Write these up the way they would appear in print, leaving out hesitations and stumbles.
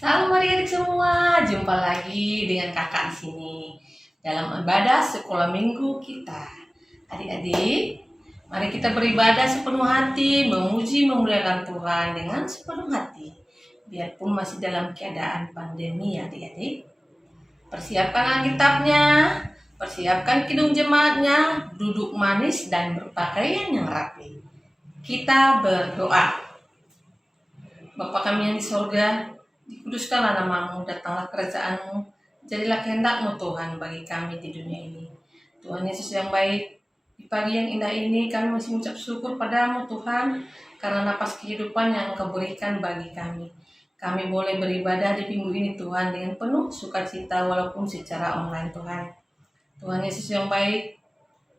Salam adik-adik semua, jumpa lagi dengan kakak di sini dalam ibadah sekolah minggu kita. Adik-adik, mari kita beribadah sepenuh hati, memuji memuliakan Tuhan dengan sepenuh hati. Biarpun masih dalam keadaan pandemi, adik-adik. Persiapkan Alkitabnya, persiapkan kidung jemaatnya, duduk manis dan berpakaian yang rapi. Kita berdoa. Bapa kami yang di sorga, dikuduskanlah namamu, datanglah kerajaanmu, jadilah kehendakmu Tuhan bagi kami di dunia ini. Tuhan Yesus yang baik, di pagi yang indah ini kami masih mengucap syukur padamu Tuhan, karena napas kehidupan yang Engkau berikan bagi kami. Kami boleh beribadah di minggu ini Tuhan dengan penuh sukacita walaupun secara online Tuhan. Tuhan Yesus yang baik,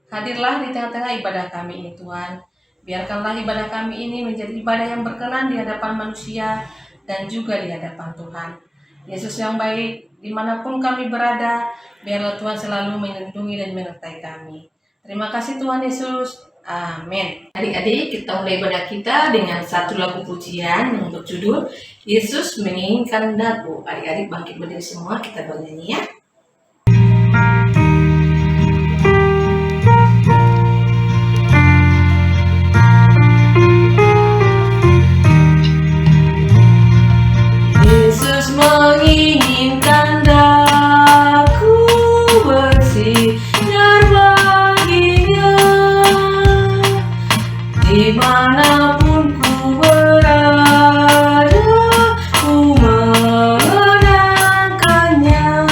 hadirlah di tengah-tengah ibadah kami ini Tuhan. Biarkanlah ibadah kami ini menjadi ibadah yang berkenan di hadapan manusia dan juga di hadapan Tuhan. Yesus yang baik, dimanapun kami berada, biarlah Tuhan selalu melindungi dan menyertai kami. Terima kasih Tuhan Yesus. Amin. Adik-adik, kita mulai ibadah kita dengan satu lagu pujian yang berjudul Yesus Menginginkan Daku. Adik-adik bangkit berdiri semua, kita bernyanyi ya. Menginginkan daku bersinar baginya, dimanapun ku berada, ku mengenangkannya.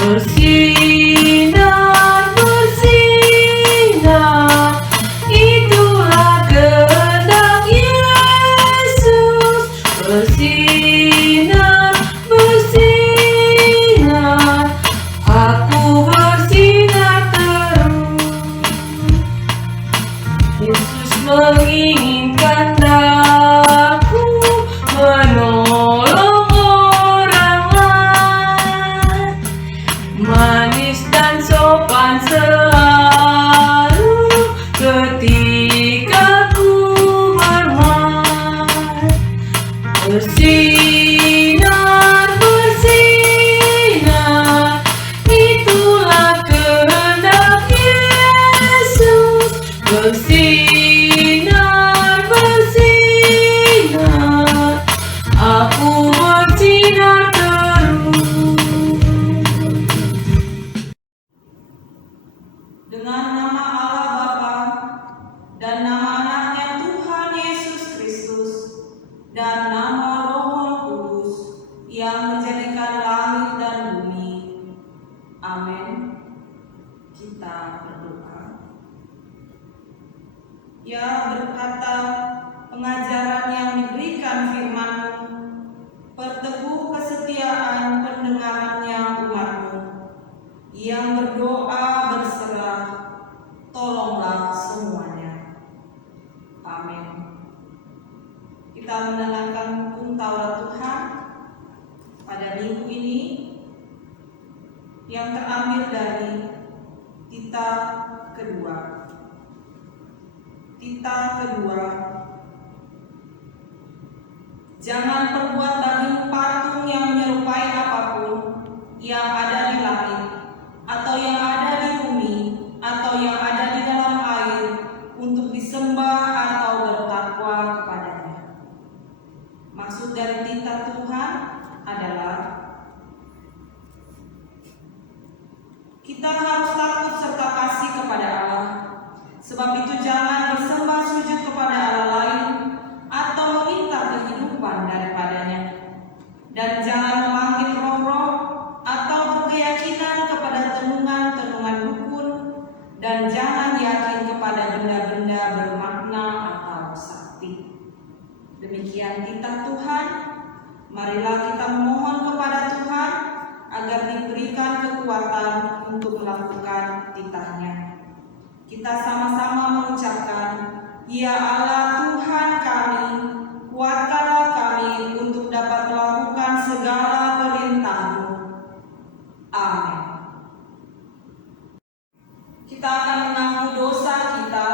Bersinar, bersinar, itulah kehendak Yesus. Bersinar, bersinar, aku bersinar terus. Yesus menginginkan daku menolong orang lain, manis dan sopan selalu ketika ku bermain. Bersinar, bersinar, itulah kehendak Yesus. Bersinar, bersinar, aku bersinar terus. Dengan nama Allah Bapa dan nama anaknya Tuhan Yesus Kristus dan nama Roh Kudus yang menjadikan langit dan bumi. Amin. Kita berdoa. Ya berkata pengajaran yang diberikan firman-Mu, perteguh kesetiaan pendengarannya umat-Mu, yang berdoa berserah, tolonglah semuanya. Amin. Kita mendengarkan hukum Taurat Tuhan pada minggu ini yang terambil dari Tita kedua. Tita kedua. Jangan perbuat bagimu patung yang menyerupai apapun yang ada di langit, atau yang ada di bumi, atau yang ada di dalam air, untuk disembah atau bertakwa kepadanya. Maksud dari titah Tuhan adalah kita harus takut serta kasih kepada Allah. Sebab itu jangan bersembah sujud kepada Allah lain atau meminta kehidupan daripadanya, dan jangan membangkit roh-roh atau berkeyakinan kepada tenungan-tenungan dukun, dan jangan yakin kepada benda-benda bermakna atau sakti. Demikian titah Tuhan. Marilah kita memohon kepada Tuhan agar diberikan kekuatan untuk melakukan titahnya. Kita sama-sama mengucapkan, Ya Allah Tuhan kami, kuatkanlah kami untuk dapat melakukan segala perintah-Mu. Amin. Kita akan mengaku dosa kita.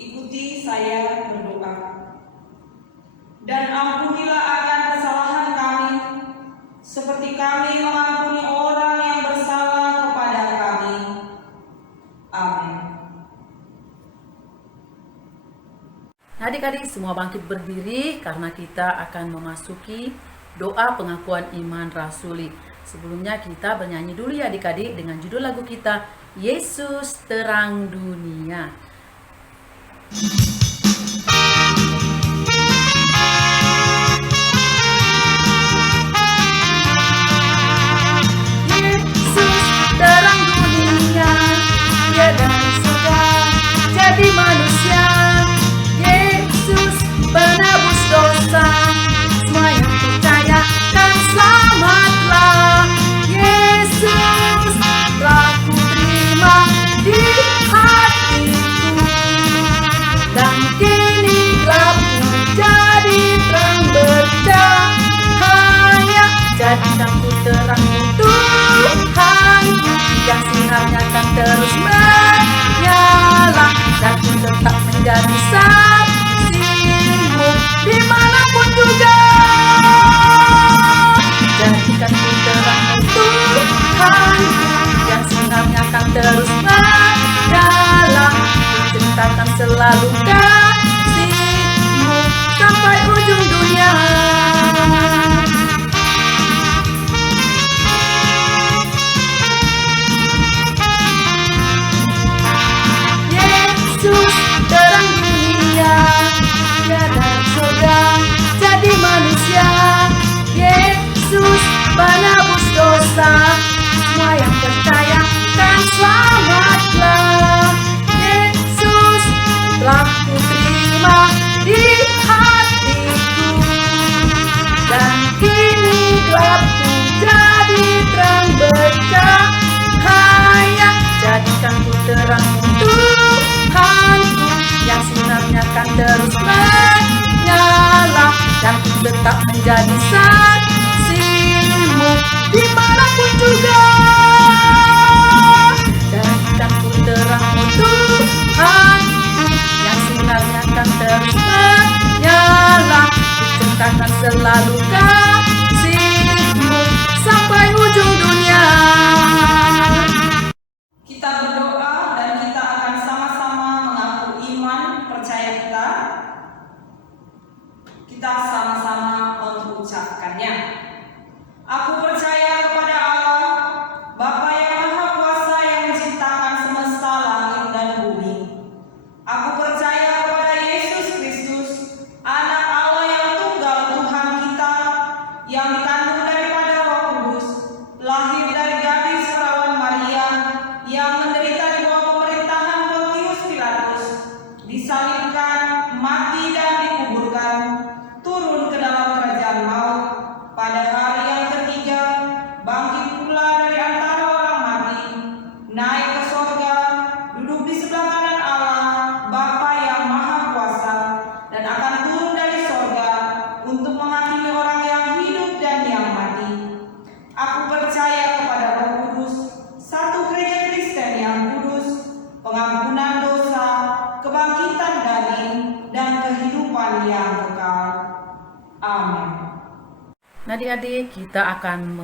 Ikuti saya berdoa. Dan ampunilah akan kesalahan kami, seperti kami mengampuni orang yang bersalah kepada kami. Amin. Adik-adik semua bangkit berdiri karena kita akan memasuki doa pengakuan iman rasuli. Sebelumnya kita bernyanyi dulu ya adik-adik dengan judul lagu kita, Yesus Terang Dunia. Terang dunia, Dia dari surga jadi manusia. Yesus penebus dosa, semua yang percaya kan selamatlah. Yesus telah kuterima di hatiku, dan kini gelapku jadi terang bercahaya. Jadikan ku terang Tuhanku, yang sinarnya akan terus menyala, dan ku tetap menjadi saksimu dimanapun juga. Jadikan ku terang Tuhanku, yang sinarnya akan terus menyala, ku ceritakan selalu kasih-Mu sampai ujung dunia. Terang dunia, Dia dari surga jadi manusia. Yesus penebus dosa, semua yang percaya kan selamatlah. Yesus telah kuterima di hatiku, dan kini gelapku jadi terang bercahaya. Jadikan ku terang Tuhanku, yang sinarnya akan terus menyala, dan ku tetap menjadi saksimu dimanapun juga. Jadikan ku terang Tuhanku, yang sinarnya akan terus menyala, ku ceritakan selalu kasih-Mu sampai ujung dunia. Kita berdoa dan kita akan sama-sama mengaku iman percaya kita. Kita sama-sama mengucapkannya. Aku percaya kepada Allah, Bapa yang Maha Kuasa yang menciptakan semesta langit dan bumi. Aku percaya kepada Yesus Kristus, Anak Allah yang tunggal Tuhan kita, yang dikandung daripada Roh Kudus, lahir dari gadis perawan Maria, yang menderita di bawah pemerintahan Pontius Pilatus, disalibkan, mati dan dikuburkan, turun ke dalam kerajaan maut, pada hari yang ketiga bangkit pula dari antara orang mati, naik ke sorga, duduk di sebelah kanan Allah Bapa yang Maha Kuasa, dan akan turun dari sorga untuk menghakimi orang yang hidup dan yang mati. Aku percaya kepada Roh Kudus, satu gereja Kristen yang kudus, pengampunan dosa, kebangkitan daging, dan kehidupan yang kekal. Amin. Nah adik-adik, kita akan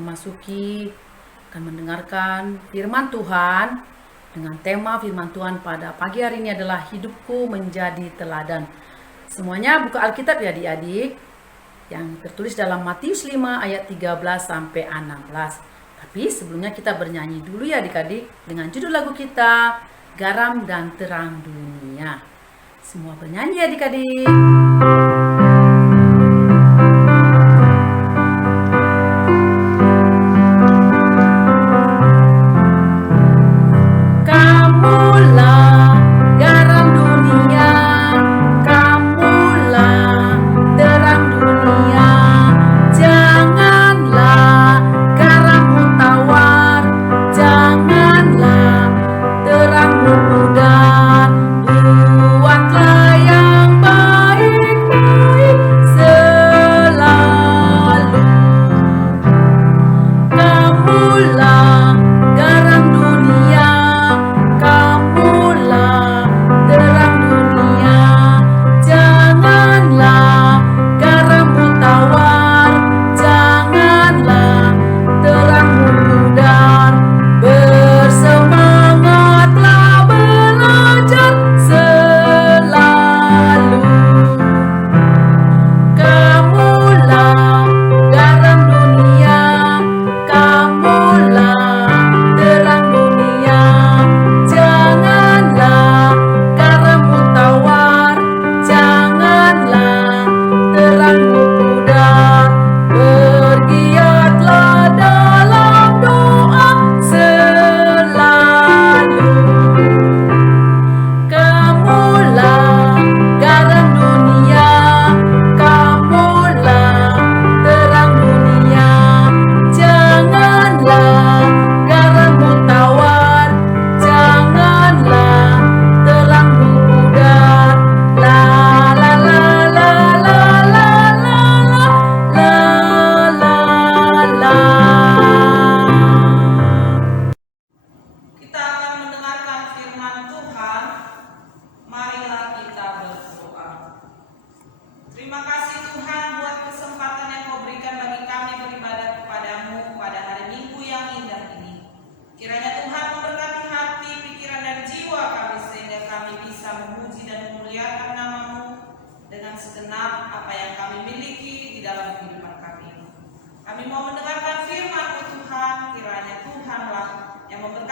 mendengarkan firman Tuhan dengan tema firman Tuhan pada pagi hari ini adalah hidupku menjadi teladan. Semuanya buka Alkitab ya adik-adik, yang tertulis dalam Matius 5 ayat 13 sampai 16. Tapi sebelumnya kita bernyanyi dulu ya adik-adik dengan judul lagu kita, Garam dan Terang Dunia. Semua bernyanyi adik-adik.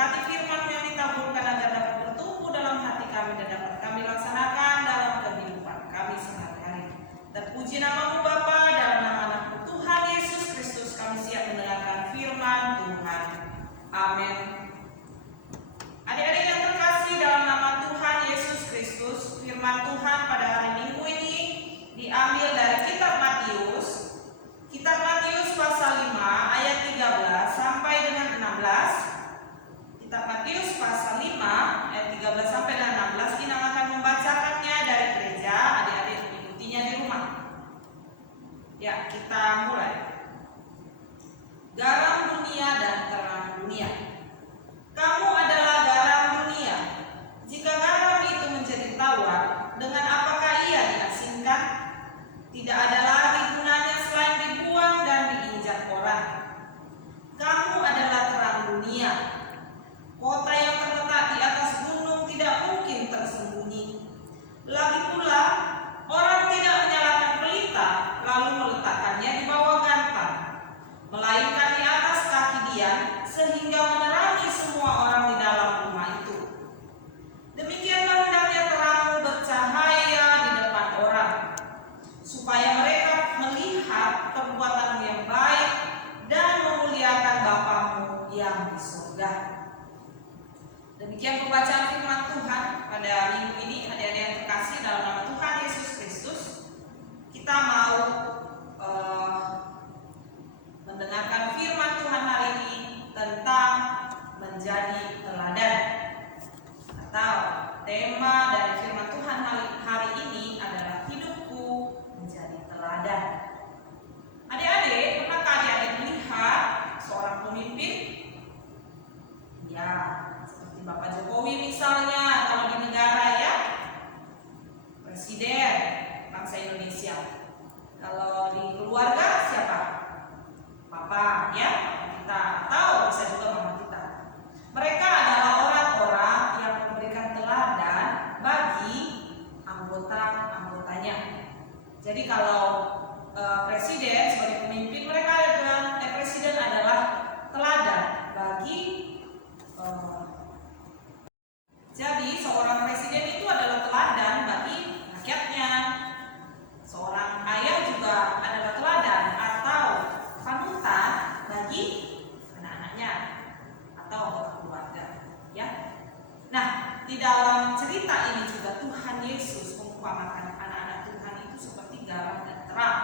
Berkati firman yang ditaburkan agar dapat bertumbuh dalam hati kami dan dapat kami laksanakan dalam kehidupan kami sehari-hari. Terpuji namamu Bapa, dalam nama anakmu Tuhan Yesus Kristus kami siap mendengarkan firman Tuhan. Amin. Adik-adik yang terkasih dalam nama Tuhan Yesus Kristus, firman Tuhan pada hari Minggu ini diambil dari kitab Matius. Kitab Matius pasal 5 ayat 13 sampai dengan 16. Kitab Matius pasal 5 ayat 13 sampai dengan 16. Inang akan membacakannya dari gereja. Adik-adik mengikutinya di rumah. Ya, kita mulai. Garam dunia dan terang dunia. Kamu adalah garam dunia. Jika garam itu menjadi tawar, dengan apakah ia diasinkan? Tidak ada lagi gunanya selain dibuang dan diinjak orang. Kamu adalah terang dunia. Kota yang terletak di atas gunung tidak mungkin tersembunyi. Lagi pula, orang tidak menyalakan pelita lalu meletakkannya di bawah gantang, melainkan di atas kaki dia sehingga menerangi semua orang di dalam rumah itu. Demikianlah hendaknya terangmu bercahaya di depan orang, supaya mereka melihat perbuatanmu yang baik dan memuliakan Bapamu yang di surga. Demikian pembacaan firman Tuhan pada minggu ini. Adik-adik yang terkasih dalam nama Tuhan Yesus Kristus, kita mau mendengarkan firman Tuhan hari ini tentang menjadi teladan, atau tema dari firman Tuhan hari ini adalah hidupku menjadi teladan. Adik-adik, pernahkah adik-adik melihat seorang pemimpin? Ya, seperti Bapak Jokowi misalnya, kalau di negara ya, Presiden bangsa Indonesia. Kalau di keluarga siapa? Papa ya, kita, atau bisa juga mama kita. Mereka adalah orang-orang yang memberikan teladan bagi anggota-anggotanya. Jadi kalau presiden sebagai pemimpin, mereka adalah presiden adalah teladan bagi jadi seorang presiden itu adalah teladan bagi rakyatnya. Seorang ayah juga adalah teladan atau panutan bagi anak-anaknya atau keluarga, ya. Nah, di dalam cerita ini juga Tuhan Yesus mengumpamakan anak-anak Tuhan itu seperti garam dan terang.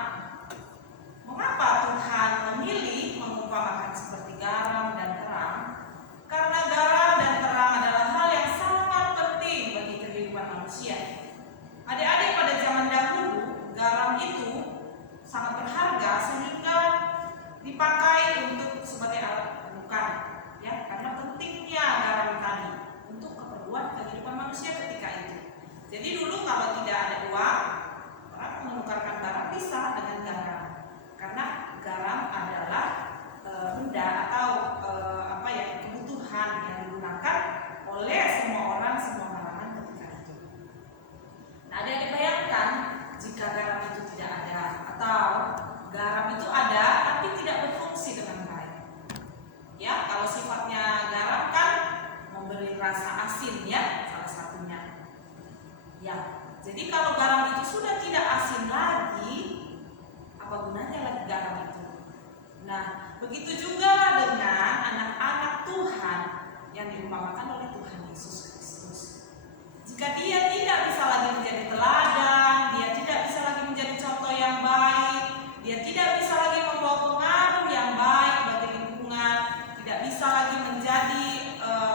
Mengapa Tuhan memilih mengumpamakan seperti garam dan terang? Karena garam dan terang adalah hal yang sangat penting bagi kehidupan manusia. Adik-adik, pada zaman dahulu garam itu sangat berharga sehingga dipakai untuk sebagai alat pembukaan, ya, karena pentingnya garam tadi untuk keperluan kehidupan manusia ketika itu. Jadi dulu kalau tidak ada uang, orang menukarkan barang bisa dengan garam, karena garam adalah benda atau kebutuhan yang digunakan oleh semua orang, semua kalangan ketika itu. Nah, adik-adik bayangkan jika garam itu tidak ada, atau garam itu ada tapi tidak berfungsi dengan baik. Ya, kalau sifatnya garam kan memberi rasa asin, ya, salah satunya. Ya, jadi kalau garam itu sudah tidak asin lagi, apa gunanya lagi garam itu? Nah, begitu juga dengan anak-anak Tuhan yang diumpamakan oleh Tuhan Yesus Kristus. Jika dia tidak bisa lagi menjadi teladan, dia tidak bisa lagi menjadi contoh yang baik, dia tidak bisa lagi membawa pengaruh yang baik bagi lingkungan, tidak bisa lagi menjadi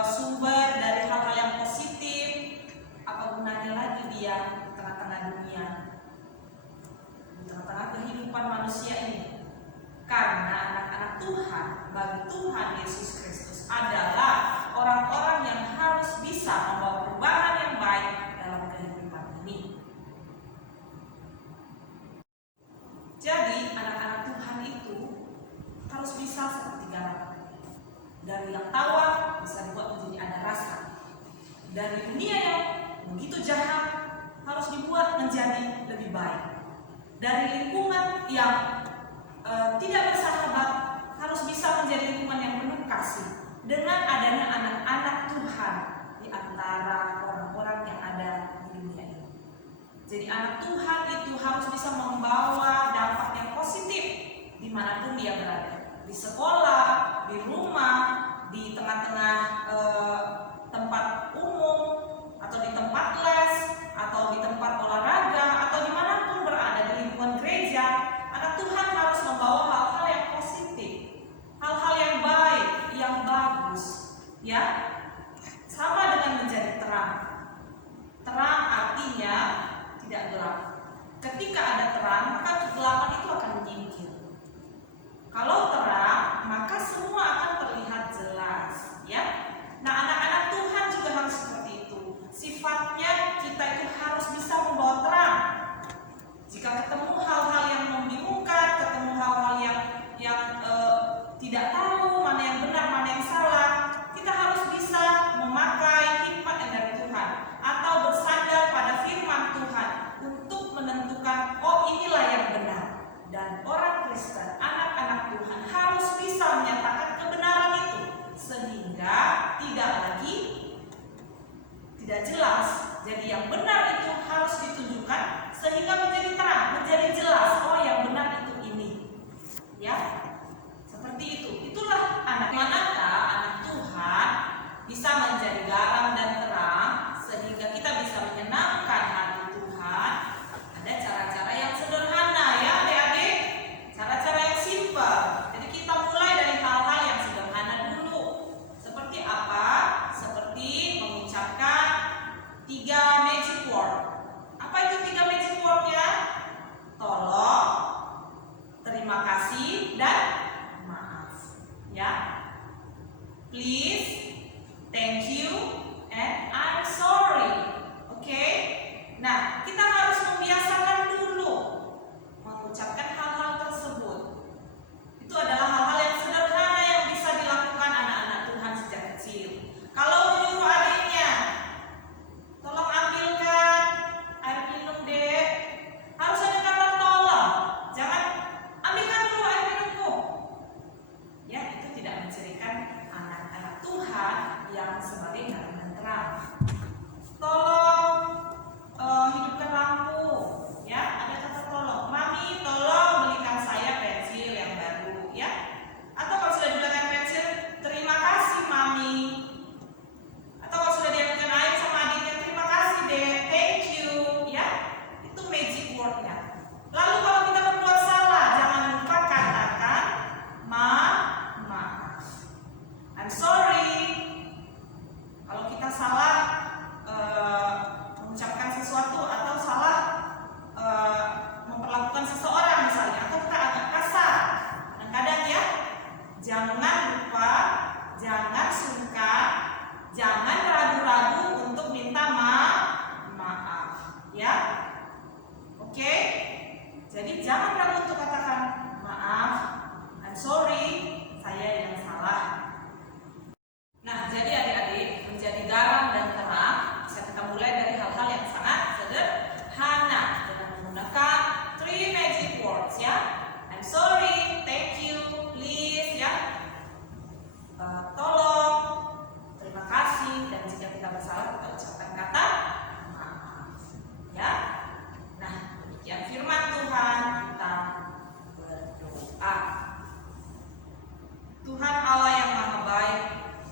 sumber dari hal-hal yang positif, apa gunanya lagi dia di tengah-tengah dunia, di tengah-tengah kehidupan manusia ini? Karena anak-anak Tuhan bagi Tuhan Yesus Kristus adalah orang-orang yang harus bisa membawa perubahan yang baik dalam kehidupan ini. Jadi anak-anak Tuhan itu harus bisa seperti garam. Dari yang tawar bisa dibuat menjadi ada rasa. Dari dunia yang begitu jahat harus dibuat menjadi lebih baik. Dari lingkungan yang tidak bersahabat harus bisa menjadi lingkungan yang penuh kasih. Dengan adanya anak-anak di antara orang-orang yang ada di dunia ini. Jadi anak Tuhan itu harus bisa membawa dampak yang positif dimanapun dia berada. Di sekolah, di rumah, di tengah-tengah tempat umum, atau di tempat les, atau di tempat olahraga, atau dimanapun berada di lingkungan gereja. Anak Tuhan harus membawa hal-hal yang positif, hal-hal yang baik, yang bagus, ya. Sama dengan menjadi terang. Terang artinya tidak gelap. Ketika ada terang, maka kegelapan itu akan menyingkir. Kalau terang, maka semua akan terlihat jelas, ya. Nah, anak-anak Tuhan juga harus seperti itu. Sifatnya kita itu harus bisa membawa terang. Jika ketemu hal-hal yang membingungkan, ketemu hal-hal yang tidak tahu mana yang benar, mana yang salah, kita harus bisa memakai hikmat yang dari Tuhan atau bersandar pada firman Tuhan untuk menentukan, oh inilah yang benar. Dan orang Kristen, anak-anak Tuhan harus bisa menyatakan kebenaran itu sehingga tidak jelas. Jadi yang benar itu harus ditunjukkan sehingga menjadi terang, menjadi jelas, oh yang benar itu ini, ya. Seperti itu. Itulah manakah anak Tuhan bisa menjadi garam dan terang sehingga kita bisa menyenangkan hati Tuhan. Ada cara-cara yang sederhana, ya adik-adik, cara-cara yang simpel. Jadi kita mulai dari hal-hal yang sederhana dulu. Seperti apa? Seperti mengucapkan 3 magic word. Apa itu 3 magic word-nya? Tolong, terima kasih, dan maaf, ya. Please, thank you, and I'm sorry. Oke? Nah, kita harus membiasakan dulu mengucapkan hal-hal tersebut. Itu adalah hal-hal yang sederhana yang bisa dilakukan anak-anak Tuhan sejak kecil. Kalau menyuruh adiknya, tolong ambilkan air minum, Dek, harus ada kata tolong. Jangan ambilkan dulu air minumku. Ya, itu tidak mencirikan anak-anak Tuhan yang sebagai garam dan terang. Tolong hidupkan lampu, ya, ada kata tolong. Mami, tolong belikan saya pensil yang baru, ya. Atau kalau sudah dibelikan pensil, terima kasih Mami. Atau kalau sudah diambilkan air sama adiknya, terima kasih Dek, thank you, ya. Itu magic word-nya. Lalu kalau kita berbuat salah, jangan lupa katakan maaf. I'm sorry. Kalau kita salah mengucapkan sesuatu atau salah memperlakukan seseorang misalnya, atau kita agak kasar, kadang-kadang ya, jangan lupa, jangan sungkan, jangan ragu-ragu untuk minta maaf, ya. Oke? Jadi jangan ragu untuk katakan maaf, I'm sorry, saya yang salah. Nah, jadi adik-adik, menjadi garam dan terang bisa kita mulai dari hal-hal yang sangat sederhana dengan menggunakan 3 magic words, ya. I'm sorry, thank you, please, ya. Tolong, terima kasih, dan jika kita bersalah kita ucapkan kata maaf, ya. Nah, demikian firman Tuhan, kita berdoa. Tuhan Allah yang Maha Baik,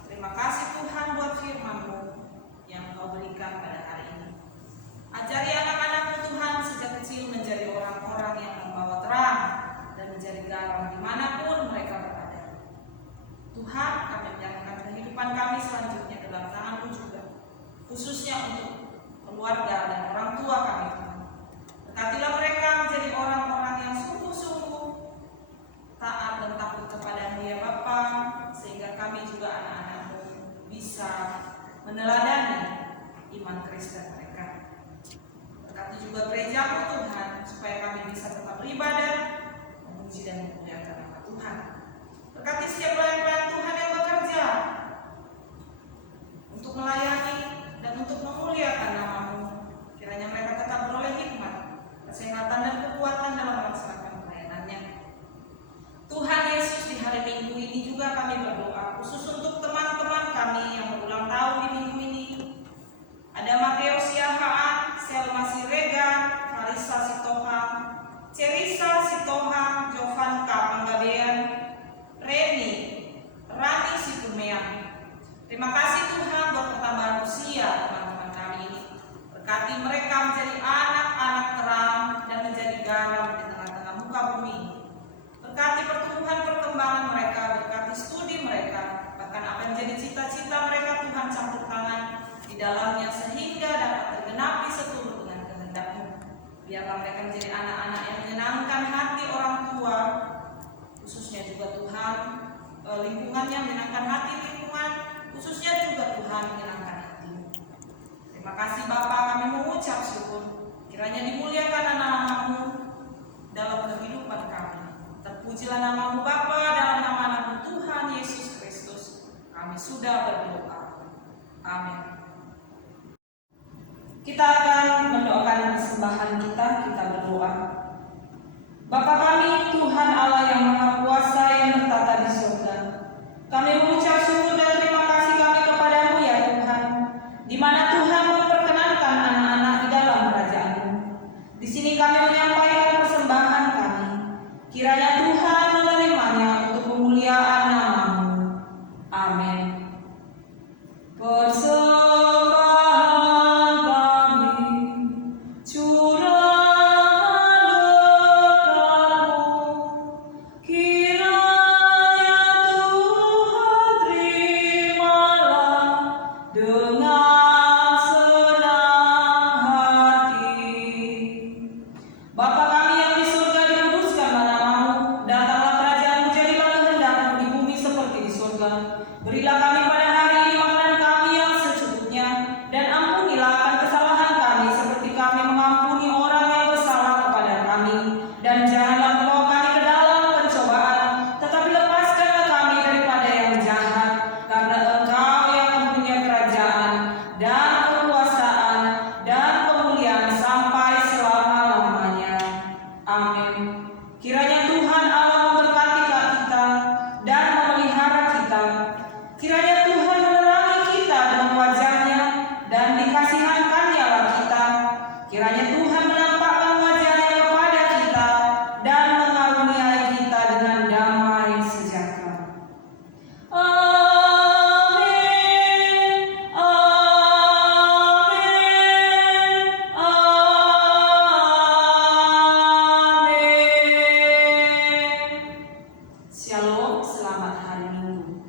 terima kasih Tuhan buat firman-Mu yang Kau berikan pada hari ini. Ajari anak-anak-Mu Tuhan sejak kecil menjadi orang-orang yang membawa terang dan menjadi garam dimanapun mereka berada. Tuhan, kami menyerahkan kehidupan kami selanjutnya dalam tangan-Mu juga, khususnya untuk keluarga dan orang tua kami Tuhan. Berkatilah mereka menjadi orang-orang yang sungguh-sungguh taat dan takut kepada-Mu ya Bapa, sehingga kami juga anak-anak-Mu bisa meneladani iman Kristen mereka. Berkati juga gereja-Mu Tuhan, supaya kami bisa tetap beribadah, memuji dan memuliakan nama Tuhan. Berkati setiap pelayan-pelayan Tuhan yang bekerja untuk melayani dan untuk memuliakan nama-Mu. Kiranya mereka tetap beroleh hikmat, kesehatan dan kekuatan dalam melaksanakan pelayanannya. Tuhan Yesus, di hari Minggu ini juga kami berdoa khusus untuk teman-teman kami yang berulang tahun di minggu ini. persekolahan mereka, berkati studi mereka, bahkan apa yang menjadi cita-cita mereka Tuhan campur tangan di dalamnya sehingga dapat tergenapi seturut dengan kehendak-Mu. Biarlah mereka menjadi anak-anak yang menyenangkan hati orang tua, khususnya juga Tuhan lingkungannya menyenangkan hati lingkungan, khususnya juga Tuhan menyenangkan hati-Mu. Terima kasih Bapa, kami mengucap syukur. Kiranya dimuliakan nama-Mu dalam kehidupan kami. Terpujilah nama-Mu Bapa, dalam nama anak-Mu Tuhan Yesus Kristus. Kami sudah berdoa. Amin. Kita akan mendoakan persembahan kita berdoa. Bapa kami, Tuhan Allah yang Maha Kuasa yang bertata di surga. Kami mengucap syukur dan terima kasih kami kepadamu ya Tuhan, di mana Tuhan memperkenankan anak-anak di dalam kerajaan-Mu. Di sini kami menyampaikan persembahan kami. Kiranya Tuhan menerimanya untuk kemuliaan nama-Mu. Amin. Persembahan kami curahkan berkat-Mu. Kiranya Tuhan terimalah dengan senang hati. Bapa kami yang di surga, dikuduskanlah nama-Mu, datanglah kerajaan-Mu, jadilah kehendak-Mu di bumi seperti di surga. Berilah kami pada hari ini makanan kami yang secukupnya, dan ampunilah akan kesalahan kami seperti kami mengampuni orang yang bersalah kepada kami. Dan janganlah membawa kami ke dalam pencobaan, tetapi lepaskanlah kami daripada yang jahat, karena Engkau yang mempunyai kerajaan dan kekuasaan dan kemuliaan sampai selama-lamanya. Amin. Kiranya Tuhan Allah memberkati kita dan memelihara kita. Kiranya Tuhan menerangi kita dengan wajah-Nya dan dikasihankan-Nyalah kita. Kiranya Tuhan menampakkan wajah-Nya kepada kita dan mengaruniai kita dengan damai sejahtera. Amin. Amin. Amin. Shalom, selamat hari Minggu.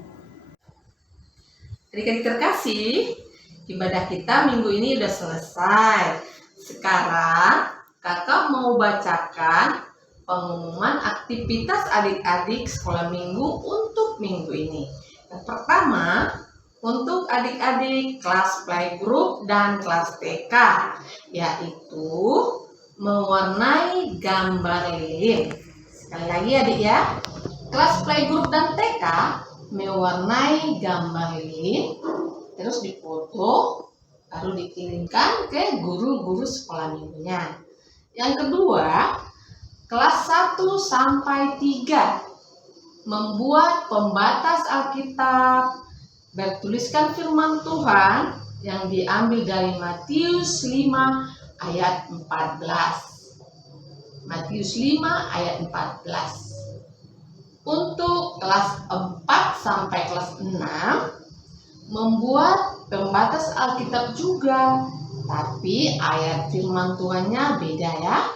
Adik-adik terkasih, ibadah kita minggu ini udah selesai. Sekarang kakak mau bacakan pengumuman aktivitas adik-adik sekolah minggu untuk minggu ini. Yang pertama, untuk adik-adik kelas playgroup dan kelas TK, yaitu mewarnai gambar lilin. Sekali lagi adik ya, kelas playgroup dan TK mewarnai gambar lilin, terus difoto, baru dikirimkan ke guru-guru sekolah minggunya. Yang kedua, kelas 1 sampai 3 membuat pembatas Alkitab bertuliskan firman Tuhan yang diambil dari Matius 5 ayat 14. Matius 5 ayat 14. Untuk kelas 4 sampai kelas 6 membuat pembatas Alkitab juga, tapi ayat firman Tuhannya beda ya.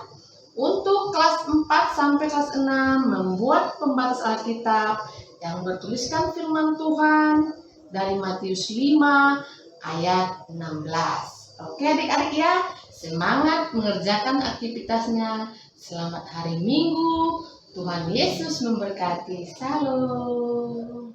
Untuk kelas 4 sampai kelas 6 membuat pembatas Alkitab yang bertuliskan firman Tuhan dari Matius 5 ayat 16. Oke adik-adik ya, semangat mengerjakan aktivitasnya. Selamat hari Minggu. Tuhan Yesus memberkati. Shalom.